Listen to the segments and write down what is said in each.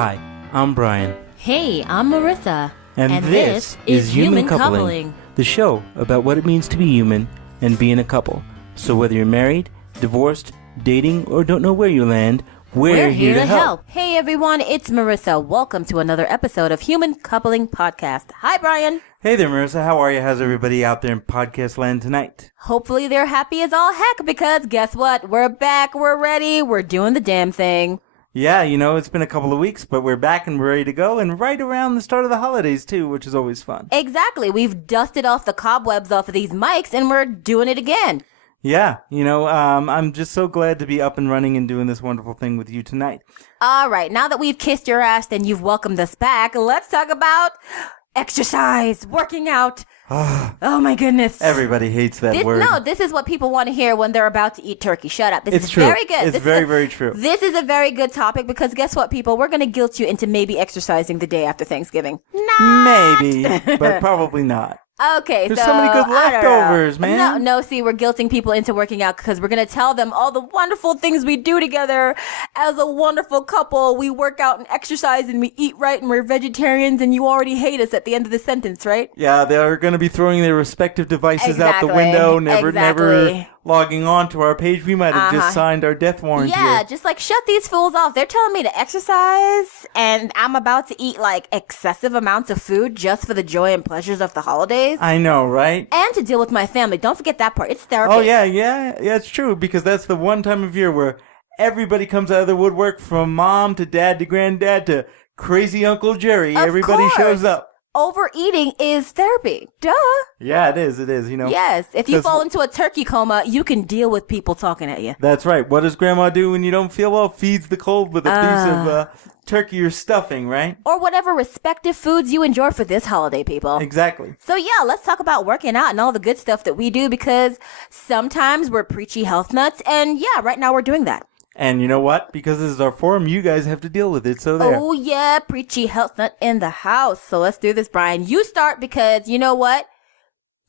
Hi, I'm Brian. Hey, I'm Merisa. And this is Human Coupling, the show about what it means to be human and be in a couple. So whether you're married, divorced, dating, or don't know where you land, we're here to help. Hey everyone, it's Merisa. Welcome to another episode of Human Coupling Podcast. Hi, Brian. Hey there, Marissa. How are you? How's everybody out there in podcast land tonight? Hopefully they're happy as all heck because guess what? We're back, we're ready, we're doing the damn thing. Yeah, it's been a couple of weeks, but we're back and we're ready to go, and right around the start of the holidays, too, which is always fun. Exactly. We've dusted off the cobwebs off of these mics, and we're doing it again. Yeah, I'm just so glad to be up and running and doing this wonderful thing with you tonight. All right, now that we've kissed your ass and you've welcomed us back, let's talk about exercise, working out. Oh my goodness. Everybody hates that word. No, this is what people want to hear when they're about to eat turkey. Shut up. This is true. Very good. It's very true. This is a very good topic because guess what, people? We're going to guilt you into maybe exercising the day after Thanksgiving. Maybe, but probably not. Okay, There's so many good leftovers, man. No, see, we're guilting people into working out because we're going to tell them all the wonderful things we do together as a wonderful couple. We work out and exercise and we eat right and we're vegetarians and you already hate us at the end of the sentence, right? Yeah, they're going to be throwing their respective devices out the window, never logging on to our page. We might have just signed our death warrant Yeah, here. just like shut these fools off. They're telling me to exercise and I'm about to eat like excessive amounts of food just for the joy and pleasures of the holidays. I know, right? And to deal with my family. Don't forget that part. It's therapy. Oh, yeah, it's true, because that's the one time of year where everybody comes out of the woodwork, from mom to dad to granddad to crazy Uncle Jerry. Everybody shows up. Overeating is therapy. Duh. Yeah, it is, Yes. If you fall into a turkey coma, you can deal with people talking at you. That's right. What does grandma do when you don't feel well? Feeds the cold with a piece of turkey or stuffing, right? Or whatever respective foods you enjoy for this holiday, people. Exactly. So yeah, let's talk about working out and all the good stuff that we do because sometimes we're preachy health nuts and yeah, right now we're doing that. And you know what? Because this is our forum, you guys have to deal with it, so there. Oh yeah, preachy health nut in the house. So let's do this, Brian. You start because you know what?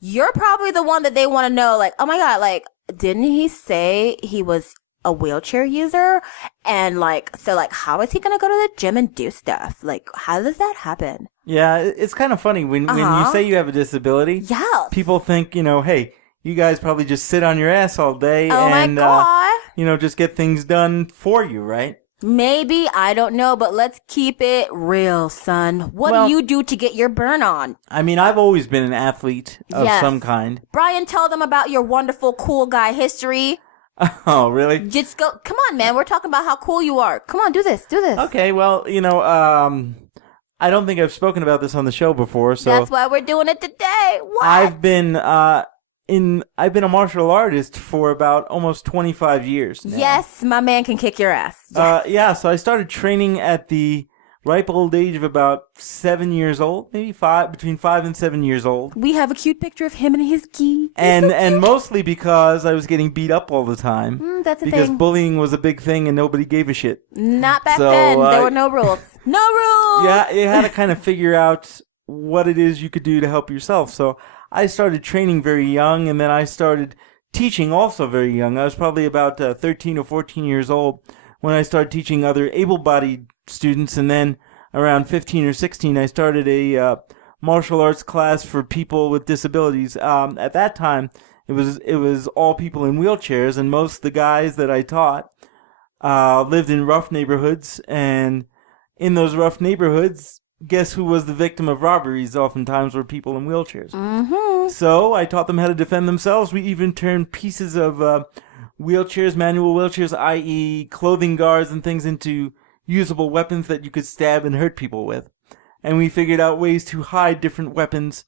You're probably the one that they want to know, like, oh my God, like, didn't he say he was a wheelchair user? And like, so like, how is he going to go to the gym and do stuff? Like, how does that happen? Yeah, it's kind of funny. When you say you have a disability, people think, hey, you guys probably just sit on your ass all day and, just get things done for you, right? Maybe, I don't know, but let's keep it real, son. What do you do to get your burn on? I mean, I've always been an athlete of some kind. Brian, tell them about your wonderful cool guy history. Oh, really? Just go. Come on, man. We're talking about how cool you are. Come on, do this. Okay, well, I don't think I've spoken about this on the show before, so that's why we're doing it today. What? I've been a martial artist for about almost 25 years now. Yes, my man can kick your ass. Yes. So I started training at the ripe old age of about 7 years old, maybe between 5 and 7 years old. We have a cute picture of him and his gi. And mostly because I was getting beat up all the time. That's because bullying was a big thing and nobody gave a shit. Not back then. There were no rules. No rules. Yeah, you had to kind of figure out what it is you could do to help yourself. So I started training very young, and then I started teaching also very young. I was probably about 13 or 14 years old when I started teaching other able-bodied students, and then around 15 or 16, I started a martial arts class for people with disabilities. At that time, it was all people in wheelchairs, and most of the guys that I taught lived in rough neighborhoods, and in those rough neighborhoods, guess who was the victim of robberies oftentimes were people in wheelchairs. Mm-hmm. So I taught them how to defend themselves. We even turned pieces of wheelchairs, manual wheelchairs, i.e. clothing guards and things, into usable weapons that you could stab and hurt people with. And we figured out ways to hide different weapons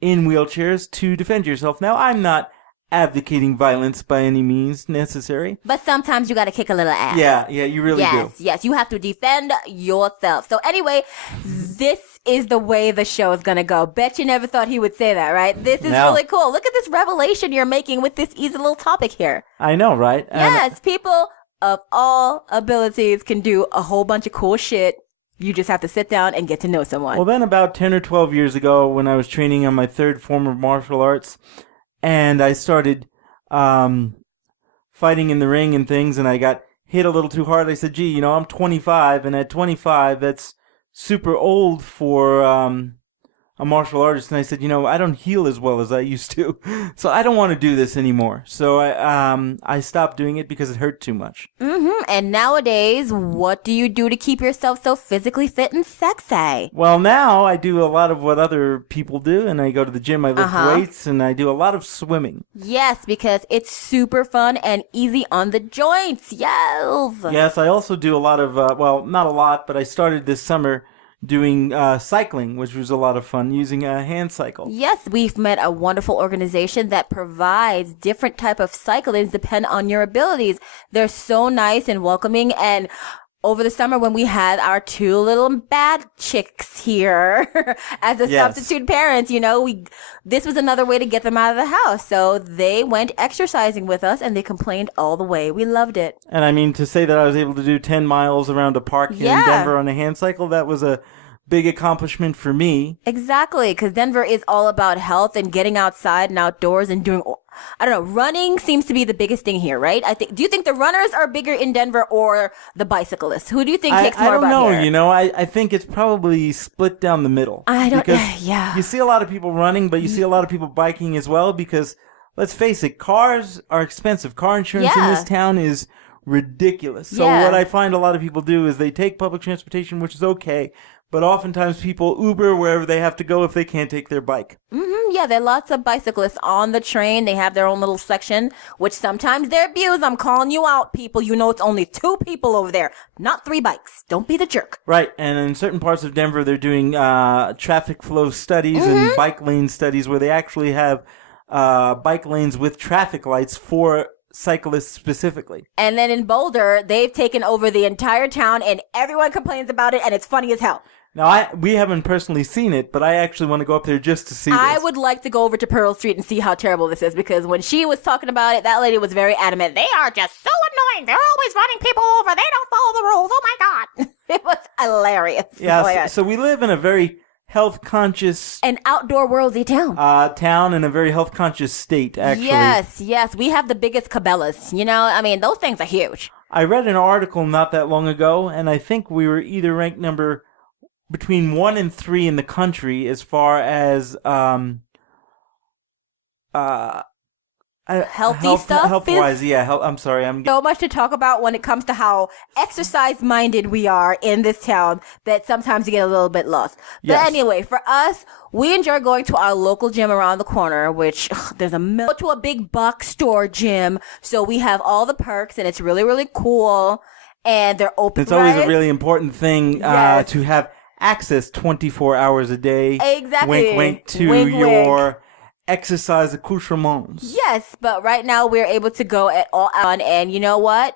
in wheelchairs to defend yourself. Now, I'm not advocating violence by any means necessary. But sometimes you got to kick a little ass. Yeah, you really do. Yes, you have to defend yourself. So anyway, this is the way the show is going to go. Bet you never thought he would say that, right? This is really cool. Look at this revelation you're making with this easy little topic here. I know, right? Yes, people of all abilities can do a whole bunch of cool shit. You just have to sit down and get to know someone. Well, then about 10 or 12 years ago, when I was training on my third form of martial arts, and I started fighting in the ring and things, and I got hit a little too hard. I said, gee, I'm 25, and at 25, that's super old for a martial artist. And I said, I don't heal as well as I used to, so I don't want to do this anymore. So I stopped doing it because it hurt too much. And nowadays, what do you do to keep yourself so physically fit and sexy? Well, now I do a lot of what other people do, and I go to the gym, I lift weights, and I do a lot of swimming. Yes, because it's super fun and easy on the joints. Yes. Yes, I also do a lot of, well, not a lot, but I started this summer doing cycling, which was a lot of fun, using a hand cycle. Yes, we've met a wonderful organization that provides different type of cyclings depend on your abilities. They're so nice and welcoming. And over the summer when we had our two little bad chicks here as a substitute parents, this was another way to get them out of the house. So they went exercising with us and they complained all the way. We loved it. And I mean, to say that I was able to do 10 miles around a park here in Denver on a hand cycle, that was a big accomplishment for me. Exactly, because Denver is all about health and getting outside and outdoors and doing, I don't know, running seems to be the biggest thing here, right? Do you think the runners are bigger in Denver or the bicyclists? Who do you think kicks more about here? I don't know, I think it's probably split down the middle. You see a lot of people running, but you see a lot of people biking as well because, let's face it, cars are expensive. Car insurance in this town is ridiculous. So what I find a lot of people do is they take public transportation, which is okay, but oftentimes people Uber wherever they have to go if they can't take their bike. Yeah, there are lots of bicyclists on the train. They have their own little section, which sometimes they're abused. I'm calling you out, people. It's only 2 people over there, not 3 bikes. Don't be the jerk. Right, and in certain parts of Denver, they're doing traffic flow studies and bike lane studies where they actually have bike lanes with traffic lights for cyclists specifically. And then in Boulder, they've taken over the entire town and everyone complains about it and it's funny as hell. Now, we haven't personally seen it, but I actually want to go up there just to see this. I would like to go over to Pearl Street and see how terrible this is because when she was talking about it, that lady was very adamant. They are just so annoying. They're always running people over. They don't follow the rules. Oh my God. It was hilarious. Yeah, so we live in a very health-conscious... an outdoor worldsy town. Town in a very health-conscious state, actually. Yes. We have the biggest Cabela's. Those things are huge. I read an article not that long ago, and I think we were either ranked between 1 and 3 in the country as far as healthy stuff. Health-wise, I'm sorry. So much to talk about when it comes to how exercise-minded we are in this town that sometimes you get a little bit lost. But anyway, for us, we enjoy going to our local gym around the corner, which there's go to a big box store gym. So we have all the perks and it's really, really cool. And they're open. It's always a really important thing to have access 24 hours a day. Exactly. Wink, wink to your exercise accoutrements. Yes, but right now we're able to go at all out. And you know what?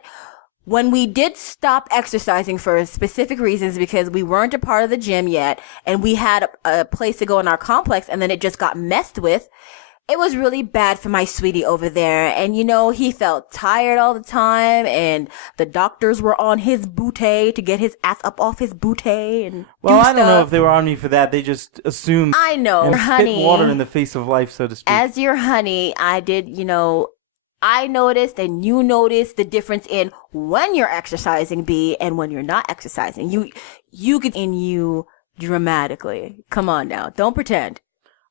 When we did stop exercising for specific reasons because we weren't a part of the gym yet and we had a place to go in our complex and then it just got messed with, it was really bad for my sweetie over there. And, he felt tired all the time and the doctors were on his booty to get his ass up off his booty. And I don't know if they were on me for that. They just assumed I know, and honey, spit water in the face of life, so to speak. As your honey, I did, I noticed and you noticed the difference in when you're exercising, B, and when you're not exercising. You get in you dramatically. Come on now. Don't pretend.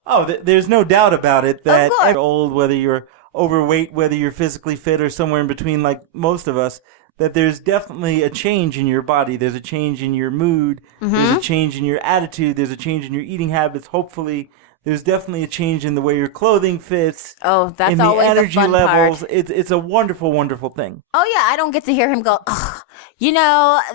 Oh, there's no doubt about it that you're old, whether you're overweight, whether you're physically fit or somewhere in between like most of us, that there's definitely a change in your body. There's a change in your mood. There's a change in your attitude. There's a change in your eating habits. Hopefully, there's definitely a change in the way your clothing fits. Oh, that's in the always energy the fun levels. part. It's a wonderful, wonderful thing. Oh, yeah. I don't get to hear him go, ugh.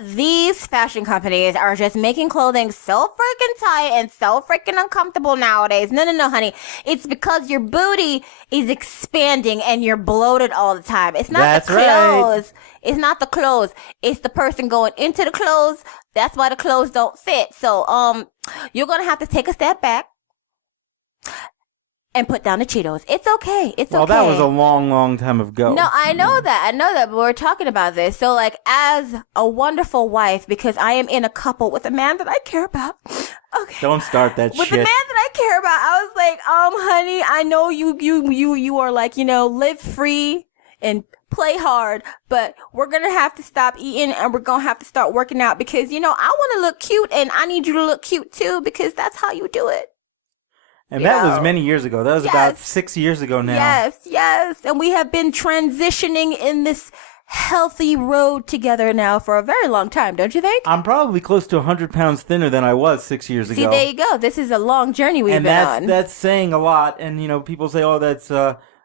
These fashion companies are just making clothing so freaking tight and so freaking uncomfortable nowadays. No, honey. It's because your booty is expanding and you're bloated all the time. It's not the clothes. Right. It's not the clothes. It's the person going into the clothes. That's why the clothes don't fit. So, you're going to have to take a step back and put down the Cheetos. It's okay. Well, that was a long, long time ago. No, I know that, but we're talking about this. So, as a wonderful wife, because I am in a couple with a man that I care about. Okay. Don't start that with shit. With the man that I care about, I was like, honey, I know you are live free and play hard, but we're going to have to stop eating and we're going to have to start working out because, I want to look cute and I need you to look cute too because that's how you do it. And that was many years ago. That was about 6 years ago now. Yes. And we have been transitioning in this healthy road together now for a very long time, don't you think? I'm probably close to 100 pounds thinner than I was 6 years ago. See, there you go. This is a long journey we've been on. And that's saying a lot. And, people say, oh, that's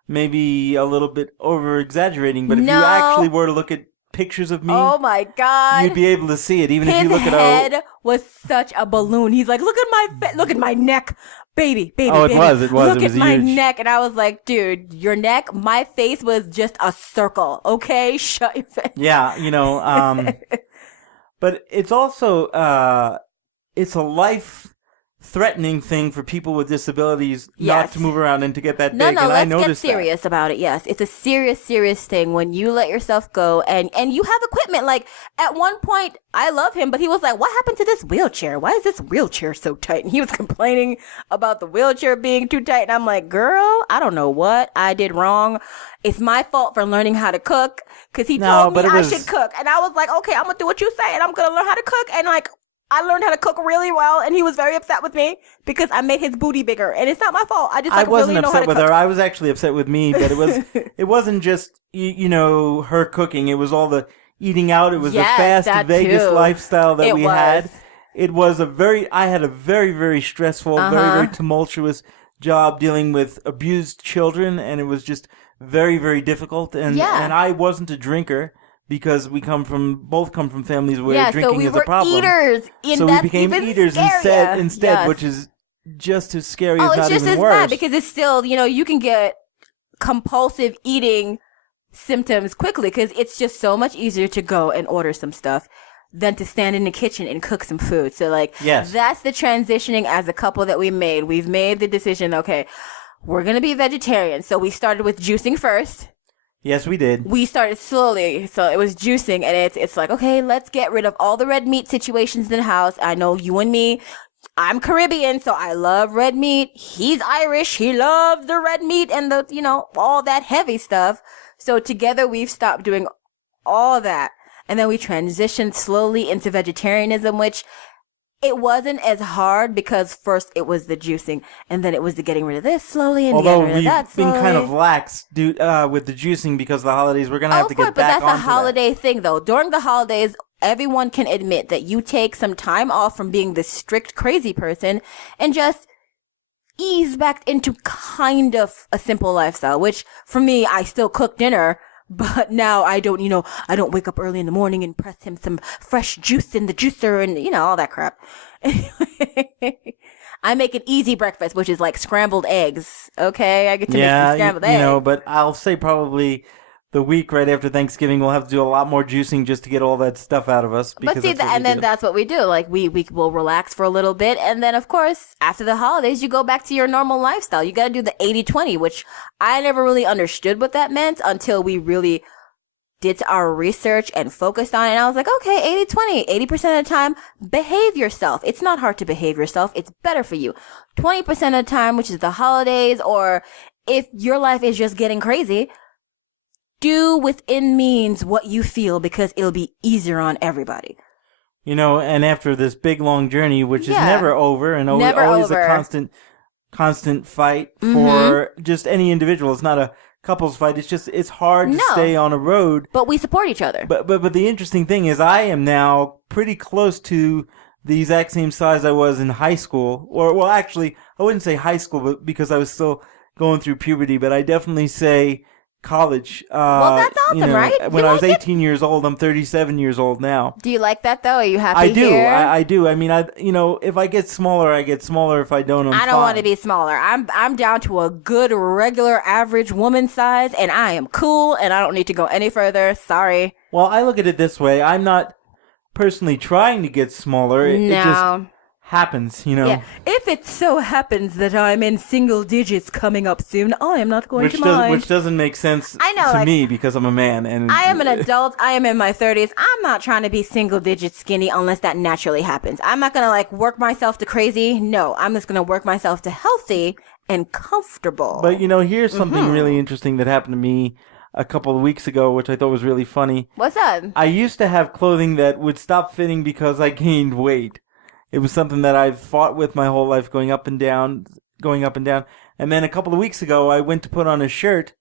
maybe a little bit over-exaggerating. But if you actually were to look at pictures of me, oh my God, you'd be able to see it. Even if you look at his head was such a balloon. He's like, look at my neck, baby. Oh, it was. Look at my huge. neck, and I was like, dude, your neck. My face was just a circle. Okay, shut your face. Yeah, but it's also it's a life-threatening thing for people with disabilities not to move around and to get that big. No, and let's I get serious about it. Yes, it's a serious thing when you let yourself go and you have equipment. Like at one point, I love him, but he was like, "What happened to this wheelchair? Why is this wheelchair so tight?" And he was complaining about the wheelchair being too tight. And I'm like, "Girl, I don't know what I did wrong. It's my fault for learning how to cook because he told me I should cook, and I was like, okay, I'm gonna do what you say, and I'm gonna learn how to cook, and like." I learned how to cook really well, and he was very upset with me because I made his booty bigger, and it's not my fault. I wasn't really upset with cook. her. I was actually upset with me, but it wasn't just her cooking. It was all the eating out. It was the fast Vegas lifestyle that we had. It was I had a very, very stressful, very, very tumultuous job dealing with abused children, and it was just very, very difficult. And I wasn't a drinker. Because we both come from families where drinking is a problem. Eaters. So we became eaters instead, which is just as scary, if not even worse. It's just as bad because it's still, you can get compulsive eating symptoms quickly because it's just so much easier to go and order some stuff than to stand in the kitchen and cook some food. So that's the transitioning as a couple that we made. We've made the decision, okay, we're going to be vegetarian. So we started with juicing first. Yes, we did. We started slowly, so it was juicing, and it's like, okay, let's get rid of all the red meat situations in the house. I know you and me, I'm Caribbean, so I love red meat. He's Irish, he loves the red meat and the, all that heavy stuff. So together we've stopped doing all that, and then we transitioned slowly into vegetarianism, which it wasn't as hard because first it was the juicing and then it was the getting rid of this slowly and getting rid of that slowly. Although we've been kind of lax with the juicing because of the holidays. We're going to have to get back onto that. But that's a holiday thing though. During the holidays, everyone can admit that you take some time off from being this strict crazy person and just ease back into kind of a simple lifestyle, which for me, I still cook dinner. But now I don't, I don't wake up early in the morning and press him some fresh juice in the juicer and, all that crap. I make an easy breakfast, which is like scrambled eggs. Okay, I get to make some scrambled eggs. But I'll say probably the week right after Thanksgiving, we'll have to do a lot more juicing just to get all that stuff out of us. But see, that's what we do. Like we will relax for a little bit. And then, of course, after the holidays, you go back to your normal lifestyle. You got to do the 80-20, which I never really understood what that meant until we really did our research and focused on it. And I was like, okay, 80-20, 80% of the time, behave yourself. It's not hard to behave yourself. It's better for you. 20% of the time, which is the holidays, or if your life is just getting crazy, do within means what you feel because it'll be easier on everybody. And after this big long journey, which is never over and always a constant fight for just any individual. It's not a couples fight. It's hard to stay on a road. But we support each other. But the interesting thing is I am now pretty close to the exact same size I was in high school. Well, actually, I wouldn't say high school but because I was still going through puberty, but I definitely say college. Well, that's awesome, right? When I was 18 years old, I'm 37 years old now. Do you like that though? Are you happy? I do. Here? I do. I mean, if I get smaller, I get smaller. If I don't, I don't want to be smaller. I'm down to a good, regular, average woman size, and I am cool, and I don't need to go any further. Sorry. Well, I look at it this way. I'm not personally trying to get smaller. It just happens, Yeah. If it so happens that I'm in single digits coming up soon, I am not going to mind. Which doesn't make sense to me because I'm a man. And I am an adult. I am in my 30s. I'm not trying to be single digit skinny unless that naturally happens. I'm not going to work myself to crazy. No, I'm just going to work myself to healthy and comfortable. But here's something really interesting that happened to me. a couple of weeks ago, which I thought was really funny. What's that? I used to have clothing that would stop fitting because I gained weight. It was something that I've fought with my whole life, going up and down, going up and down. And then a couple of weeks ago, I went to put on a shirt,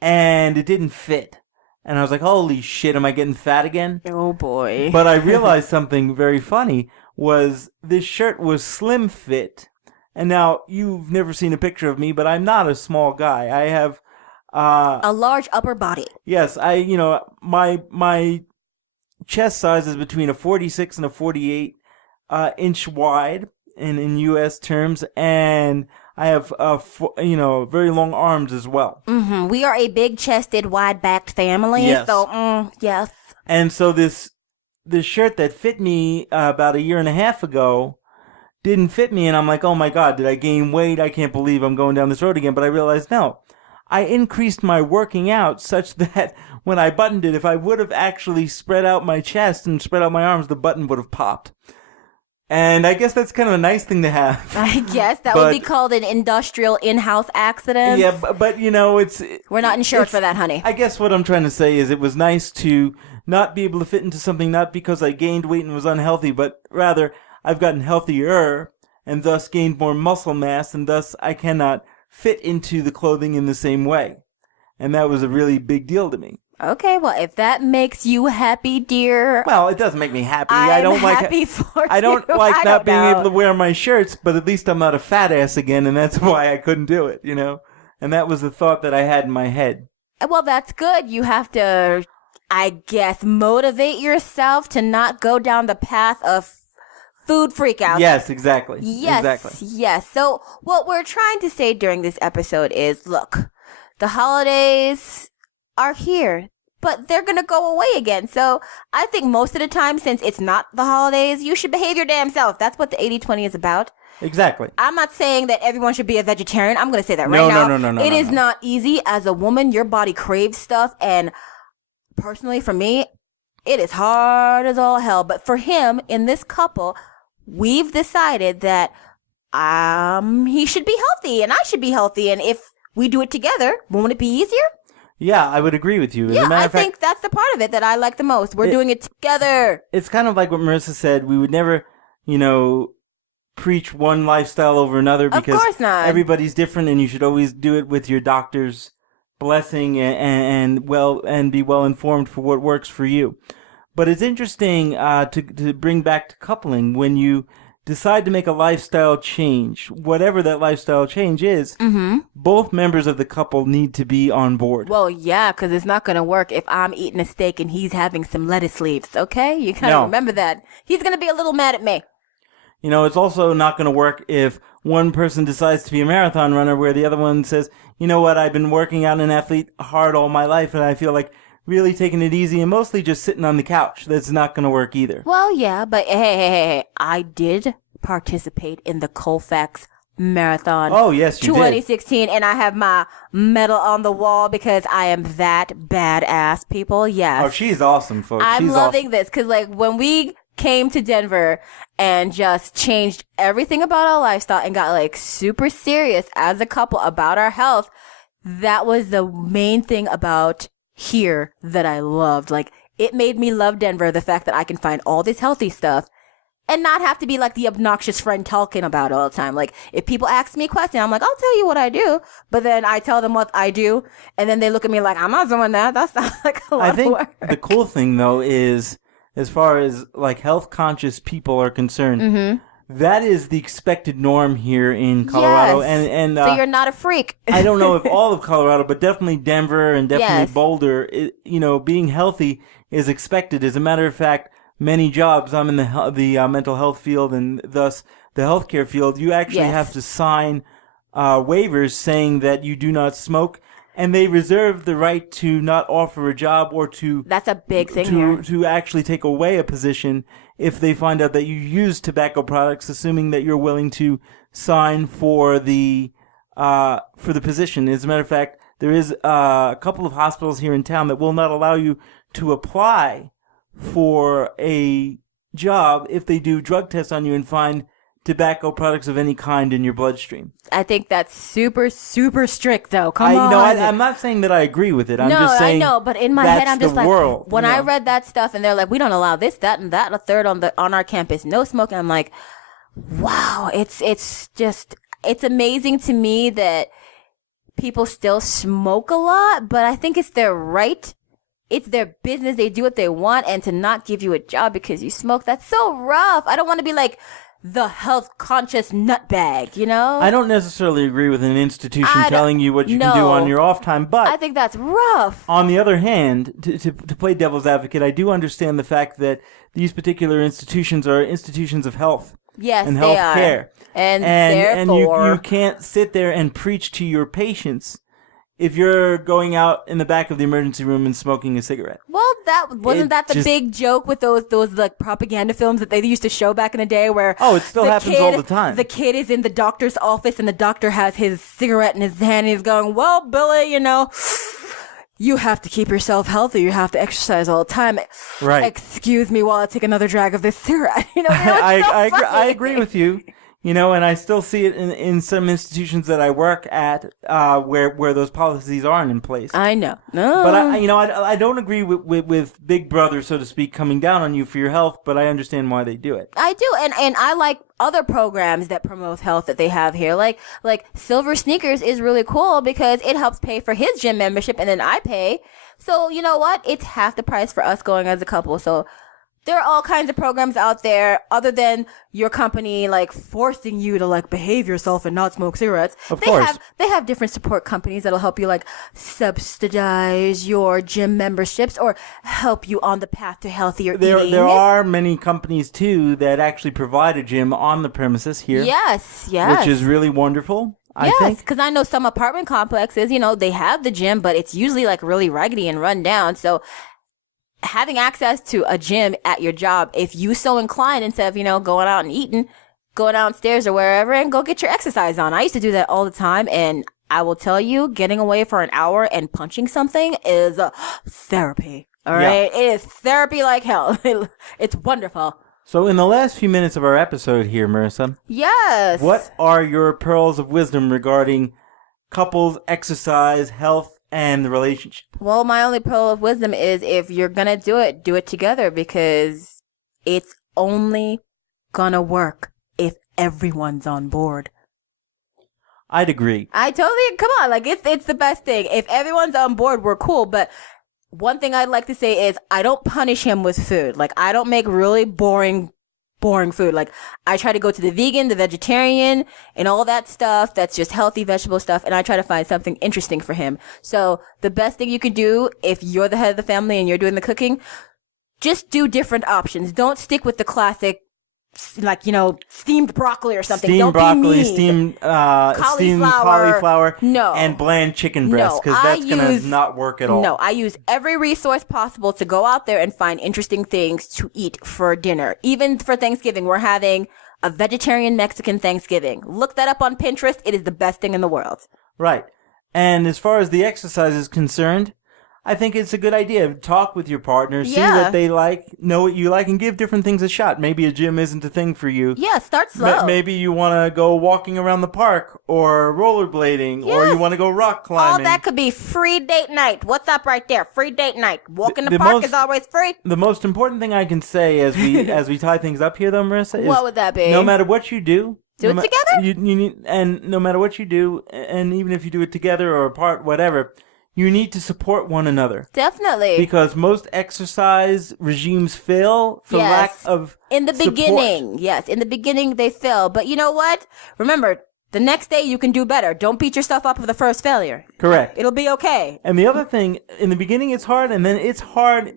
and it didn't fit. And I was like, holy shit, am I getting fat again? Oh, boy. But I realized something very funny was this shirt was slim fit. And now, you've never seen a picture of me, but I'm not a small guy. I have... a large upper body. Yes, my chest size is between a 46 and a 48 inch wide in U.S. terms, and I have very long arms as well. Mm-hmm. We are a big-chested, wide-backed family. Yes. So, yes. And so this shirt that fit me about a year and a half ago didn't fit me, and I'm like, oh my God, did I gain weight? I can't believe I'm going down this road again. But I realized, no, I increased my working out such that when I buttoned it, if I would have actually spread out my chest and spread out my arms, the button would have popped. And I guess that's kind of a nice thing to have. I guess that would be called an industrial in-house accident. Yeah, but it's... We're not insured for that, honey. I guess what I'm trying to say is it was nice to not be able to fit into something, not because I gained weight and was unhealthy, but rather I've gotten healthier and thus gained more muscle mass, and thus I cannot fit into the clothing in the same way. And that was a really big deal to me. Okay, well, if that makes you happy, dear. Well, it doesn't make me happy. I'm I don't happy like for I don't you. like I not don't being know. able to wear my shirts, but at least I'm not a fat ass again, and that's why I couldn't do it, And that was the thought that I had in my head. Well, that's good. You have to, I guess, motivate yourself to not go down the path of food freakouts. Yes, exactly. Yes, exactly. yes. So what we're trying to say during this episode is, look, the holidays are here, but they're going to go away again. So I think most of the time, since it's not the holidays, you should behave your damn self. That's what the 80-20 is about. Exactly. I'm not saying that everyone should be a vegetarian. I'm going to say that right now. No. It is not easy. As a woman, your body craves stuff. And personally, for me, it is hard as all hell. But for him, in this couple, we've decided that he should be healthy and I should be healthy. And if we do it together, won't it be easier? Yeah, I would agree with you. As a matter I of fact, think that's the part of it that I like the most. We're doing it together. It's kind of like what Marissa said. We would never, preach one lifestyle over another because Of course not. everybody's different, and you should always do it with your doctor's blessing and be well informed for what works for you. But it's interesting to bring back to coupling when you decide to make a lifestyle change, whatever that lifestyle change is. Mm-hmm. Both members of the couple need to be on board. Well, yeah, because it's not going to work if I'm eating a steak and he's having some lettuce leaves, okay? You got to remember that. He's going to be a little mad at me. It's also not going to work if one person decides to be a marathon runner where the other one says, you know what, I've been working out an athlete hard all my life and I feel like really taking it easy and mostly just sitting on the couch. That's not going to work either. Well, yeah, but hey, I did participate in the Colfax Marathon. Oh, yes, you 2016, and I have my medal on the wall because I am that badass, people. Yes. Oh, she's awesome, folks. I'm she's loving awesome. this because, when we came to Denver and just changed everything about our lifestyle and got, super serious as a couple about our health, that was the main thing about here that I loved. It made me love Denver, the fact that I can find all this healthy stuff and not have to be the obnoxious friend talking about it all the time. If people ask me a question, I'm like, I'll tell you what I do. But then I tell them what I do. And then they look at me like, I'm not doing that. That sounds like a lot I think of work. the cool thing, though, is as far as health conscious people are concerned, Mm-hmm. that is the expected norm here in Colorado. Yes. And So you're not a freak. I don't know if all of Colorado, but definitely Denver and definitely Yes. Boulder, being healthy is expected. As a matter of fact, many jobs, I'm in the mental health field and thus the healthcare field, you actually Yes. have to sign waivers saying that you do not smoke, and they reserve the right to not offer a job or to That's a big thing here. to actually take away a position if they find out that you use tobacco products, assuming that you're willing to sign for the position. As a matter of fact, there is a couple of hospitals here in town that will not allow you to apply for a job if they do drug tests on you and find tobacco products of any kind in your bloodstream. I think that's super, super strict, though. Come on. I'm not saying that I agree with it. I'm just saying I know, but in my head, I'm just like, world, when I read that stuff and they're like, we don't allow this, that, and that, and a third on our campus, no smoking. I'm like, wow, it's amazing to me that people still smoke a lot, but I think it's their right. It's their business. They do what they want, and to not give you a job because you smoke, that's so rough. I don't want to be like the health conscious nutbag, you know? I don't necessarily agree with an institution telling you what you can do on your off time, but I think that's rough. On the other hand, to play devil's advocate, I do understand the fact that these particular institutions are institutions of health. Yes, and they health are. care. And therefore, you can't sit there and preach to your patients if you're going out in the back of the emergency room and smoking a cigarette. Well, wasn't that the big joke with those like propaganda films that they used to show back in the day where it still happens all the time. The kid is in the doctor's office and the doctor has his cigarette in his hand and he's going, well, Billy, you have to keep yourself healthy. You have to exercise all the time. Right. Excuse me while I take another drag of this cigarette. I agree with you. And I still see it in some institutions that I work at, where those policies aren't in place. I know. No. But I don't agree with Big Brother, so to speak, coming down on you for your health, but I understand why they do it. I do. And I like other programs that promote health that they have here. Like Silver Sneakers is really cool because it helps pay for his gym membership and then I pay. So you know what? It's half the price for us going as a couple. So there are all kinds of programs out there other than your company like forcing you to like behave yourself and not smoke cigarettes. Of course. They have different support companies that'll help you like subsidize your gym memberships or help you on the path to healthier eating. There are many companies too that actually provide a gym on the premises here. Yes. Which is really wonderful. Yes, because I know some apartment complexes, they have the gym, but it's usually like really raggedy and run down. So having access to a gym at your job, if you so inclined, instead of, going out and eating, go downstairs or wherever and go get your exercise on. I used to do that all the time. And I will tell you, getting away for an hour and punching something is therapy. All right. Yeah. It is therapy like hell. It's wonderful. So in the last few minutes of our episode here, Merisa. Yes. What are your pearls of wisdom regarding couples, exercise, health, and the relationship? Well, my only pearl of wisdom is if you're going to do it together because it's only going to work if everyone's on board. I'd agree. Come on, like it's the best thing. If everyone's on board, we're cool. But one thing I'd like to say is I don't punish him with food. Like I don't make really boring food. Like I try to go to the vegan, the vegetarian, and all that stuff that's just healthy vegetable stuff, and I try to find something interesting for him. So the best thing you can do if you're the head of the family and you're doing the cooking, just do different options. Don't stick with the classic, like, steamed broccoli or something. Steamed broccoli, steamed cauliflower, no, and bland chicken breast, because that's going to not work at all. No, I use every resource possible to go out there and find interesting things to eat for dinner. Even for Thanksgiving, we're having a vegetarian Mexican Thanksgiving. Look that up on Pinterest. It is the best thing in the world. Right. And as far as the exercise is concerned, I think it's a good idea. Talk with your partner, see what they like, know what you like, and give different things a shot. Maybe a gym isn't a thing for you. Yeah, start slow. Maybe you want to go walking around the park or rollerblading, or you want to go rock climbing. All that could be free date night. What's up right there? Free date night. Walk in the park is always free. The most important thing I can say as we tie things up here, though, Marissa, is what would that be? No matter what you do, it together. You need, and no matter what you do, and even if you do it together or apart, whatever. You need to support one another. Definitely. Because most exercise regimes fail for lack of in the support. beginning. Yes, in the beginning they fail. But you know what? Remember, the next day you can do better. Don't beat yourself up for the first failure. Correct. It'll be okay. And the other thing, in the beginning it's hard, and then it's hard,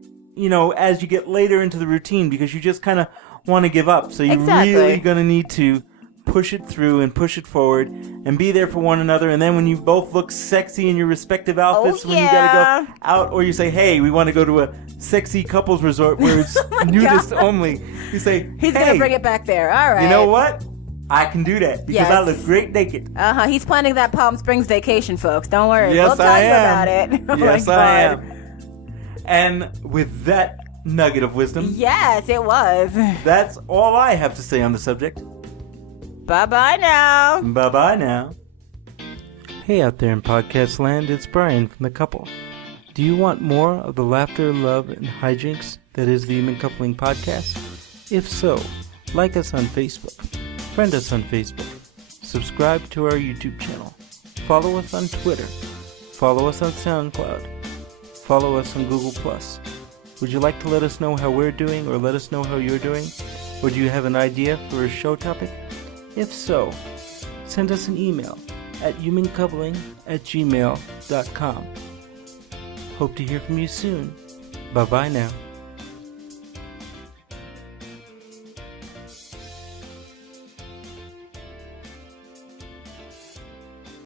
as you get later into the routine, because you just kind of want to give up. So you're really going to need to push it through and push it forward and be there for one another. And then when you both look sexy in your respective outfits, when you gotta go out, or you say, hey, we want to go to a sexy couples resort where it's nudist only, you say, he's gonna bring it back there. All right, you know what, I can do that because I look great naked. He's planning that Palm Springs vacation, folks. Don't worry, we'll tell you about it. Yes, I am. And with that nugget of wisdom, yes, it was, that's all I have to say on the subject. Bye-bye now. Bye-bye now. Hey out there in podcast land, it's Brian from The Couple. Do you want more of the laughter, love, and hijinks that is the Human Coupling Podcast? If so, like us on Facebook, friend us on Facebook, subscribe to our YouTube channel, follow us on Twitter, follow us on SoundCloud, follow us on Google+. Would you like to let us know how we're doing or let us know how you're doing? Or do you have an idea for a show topic? If so, send us an email at humancoupling@gmail.com. Hope to hear from you soon. Bye-bye now.